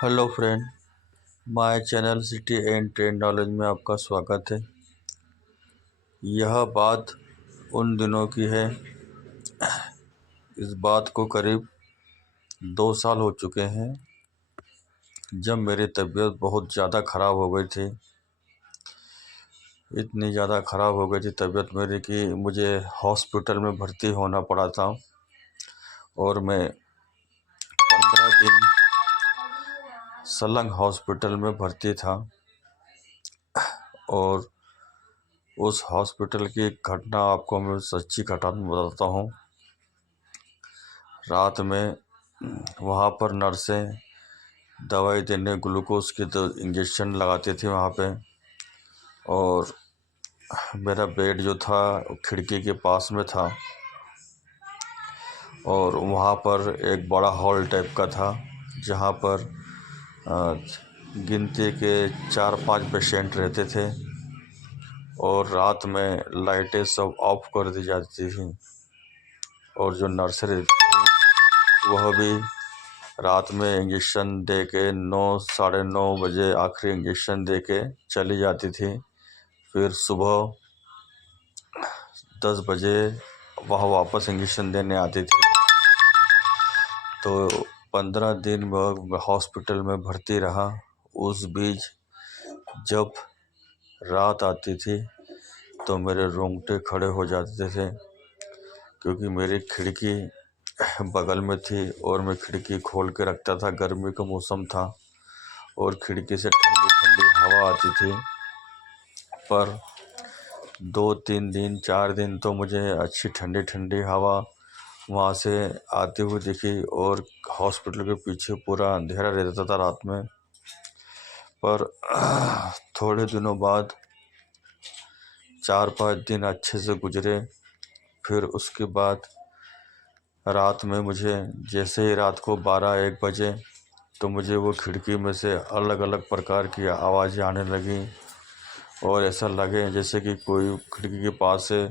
Hello friend, my channel city and trend knowledge में आपका स्वागत है। यह बात उन दिनों की है। इस बात को करीब 2 साल हो चुके हैं जब मेरी तबीयत बहुत ज़्यादा ख़राब हो गई थी। इतनी ज़्यादा ख़राब हो गई थी तबीयत मेरी कि मुझे हॉस्पिटल में भर्ती होना पड़ा था और मैं 15 दिन सलंग हॉस्पिटल में भर्ती था। और उस हॉस्पिटल की घटना आपको मैं सच्ची घटना बताता हूँ। रात में वहाँ पर नर्सें दवाई देने, ग्लूकोज की तो इंजेक्शन लगाती थी वहाँ पे। और मेरा बेड जो था खिड़की के पास में था और वहाँ पर एक बड़ा हॉल टाइप का था जहाँ पर गिनती के 4-5 पेशेंट रहते थे और रात में लाइटें सब ऑफ कर दी जाती थी। और जो नर्सें रहती थी वह भी रात में इंजेक्शन दे के 9-9:30 बजे आखिरी इंजेक्शन दे के चली जाती थी। फिर सुबह 10 बजे वह वापस इंजेक्शन देने आती थी। तो 15 दिन मैं हॉस्पिटल में भर्ती रहा। उस बीच जब रात आती थी तो मेरे रोंगटे खड़े हो जाते थे क्योंकि मेरी खिड़की बगल में थी और मैं खिड़की खोल के रखता था। गर्मी का मौसम था और खिड़की से ठंडी ठंडी हवा आती थी। पर 2-3 दिन 4 दिन तो मुझे अच्छी ठंडी ठंडी हवा वहाँ से आती हुई दिखी और हॉस्पिटल के पीछे पूरा अंधेरा रहता था रात में। पर थोड़े दिनों बाद 4-5 दिन अच्छे से गुजरे। फिर उसके बाद रात में मुझे जैसे ही रात को 12-1 बजे तो मुझे वो खिड़की में से अलग अलग प्रकार की आवाज़ें आने लगी और ऐसा लगे जैसे कि कोई खिड़की के पास से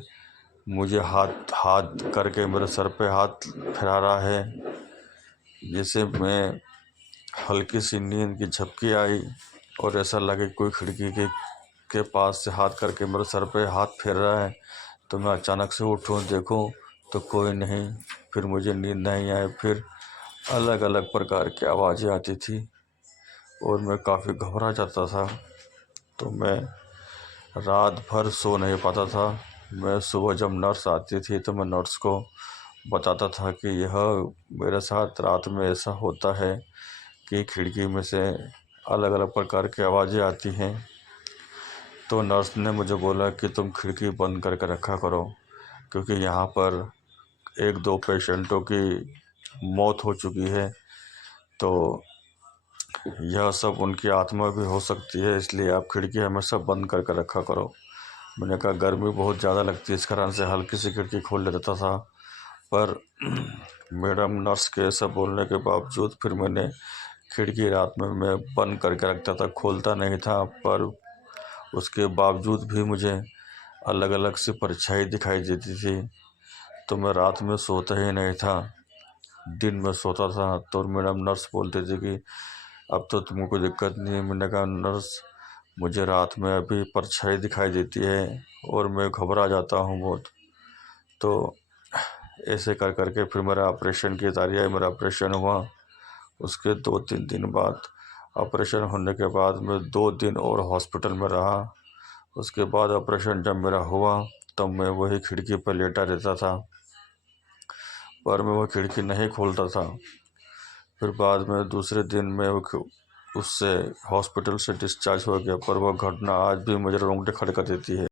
मुझे हाथ हाथ करके मेरे सर पे हाथ फिरा रहा है। जैसे मैं हल्की सी नींद की झपकी आई और ऐसा लगे कोई खिड़की के पास से हाथ करके मेरे सर पे हाथ फेर रहा है। तो मैं अचानक से उठूँ, देखूँ तो कोई नहीं। फिर मुझे नींद नहीं आए। फिर अलग अलग प्रकार की आवाज़ें आती थी और मैं काफ़ी घबरा जाता था। तो मैं रात भर सो नहीं पाता था। मैं सुबह जब नर्स आती थी तो मैं नर्स को बताता था कि यह मेरे साथ रात में ऐसा होता है कि खिड़की में से अलग अलग प्रकार की आवाज़ें आती हैं। तो नर्स ने मुझे बोला कि तुम खिड़की बंद करके रखा करो क्योंकि यहाँ पर 1-2 पेशेंटों की मौत हो चुकी है, तो यह सब उनकी आत्मा भी हो सकती है, इसलिए आप खिड़की हमेशा बंद करके रखा करो। मैंने कहा गर्मी बहुत ज़्यादा लगती है, इस कारण से हल्की सी खिड़की खोल लेता था। पर मैडम नर्स के ऐसा बोलने के बावजूद फिर मैंने खिड़की रात में मैं बंद करके रखता था, खोलता नहीं था। पर उसके बावजूद भी मुझे अलग अलग सी परछाई दिखाई देती थी। तो मैं रात में सोता ही नहीं था, दिन में सोता था। तो मैडम नर्स बोलती थी कि अब तो तुमको कोई दिक्कत नहीं है। मैंने कहा नर्स मुझे रात में अभी परछाई दिखाई देती है और मैं घबरा जाता हूँ बहुत। तो ऐसे कर करके फिर मेरा ऑपरेशन की तारीख आई। मेरा ऑपरेशन हुआ। उसके 2-3 दिन बाद ऑपरेशन होने के बाद मैं 2 दिन और हॉस्पिटल में रहा। उसके बाद ऑपरेशन जब मेरा हुआ तब मैं वही खिड़की पर लेटा रहता था, पर मैं वो खिड़की नहीं खोलता था। फिर बाद में दूसरे दिन मैं उससे हॉस्पिटल से डिस्चार्ज हो गया, पर वह घटना आज भी मुझे रोंगटे खड़े कर देती है।